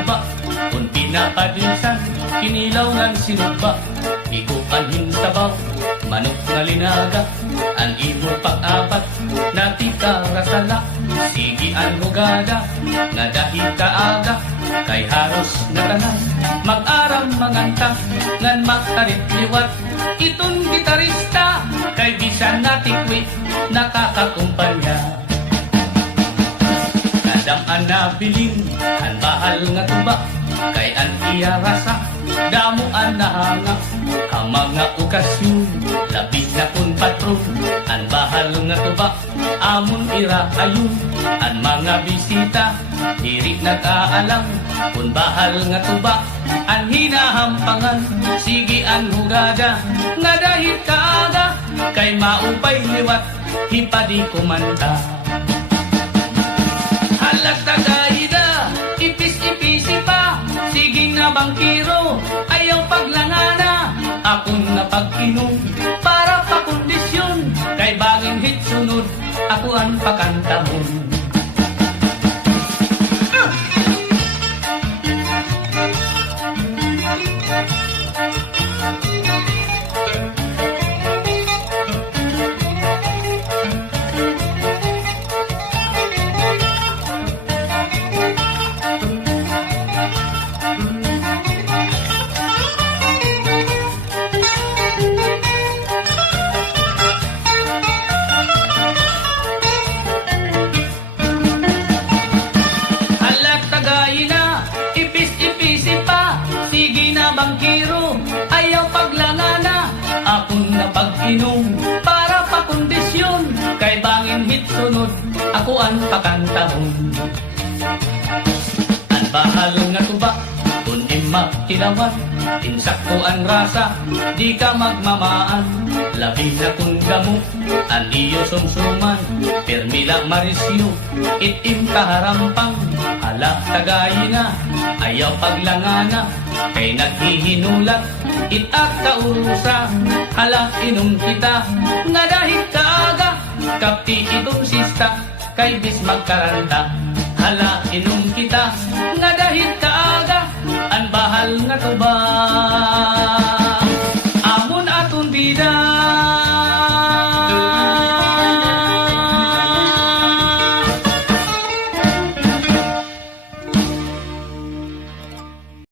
tuba, kunti na padinsan, kinilaw ng sinugba, ikupanhin sabaw, manok na linaga, ang imo pang-apat, natika rasala, sige ang hugada, nga dahil kaaga, kay haros na tanan, mag-aram manganta, ngan makarit liwat, itong gitarista, kay bisan natikwit, nakakakumpanya. Kadang ang nabilin, ang bahal nga tuba, kay ang iya rasa, damo ang nahanga, ang mga okasyon, labis na kun patron, ang bahal nga tuba, amon ira ayun, ang mga bisita, diri nag-aalam, kun bahal nga tuba, ang hinahampangan, sige ang hugada, nga dahil kaaga, kay maupay liwat, hipadi kumanta. Halag tagaida, ipis-ipisi pa, sige na bangkiro, ayaw paglangana, akong napag-inom, para pa kondisyon, kay baging hit sunod, ako ang pakantahon. Bangkiro, ayaw paglangana, akong napag-inom, para pa kondisyon, kay bangin hit sunod, ako ang pakantahon. Ang bahal nga tuba, kun imakinawan, insakto ang rasa, di ka magmamaan, labi na kun gamo, ang iyo sumsuman, permila marisyo, itim kaharampang, hala tagayina, ayaw paglangana, kay naghihinulat, itak kaurusa, hala inom kita, nga dahil kaaga, kapti itong sista, kay bis magkaranta, hala inom kita, nga dahil kaaga, ang bahal nga tuba.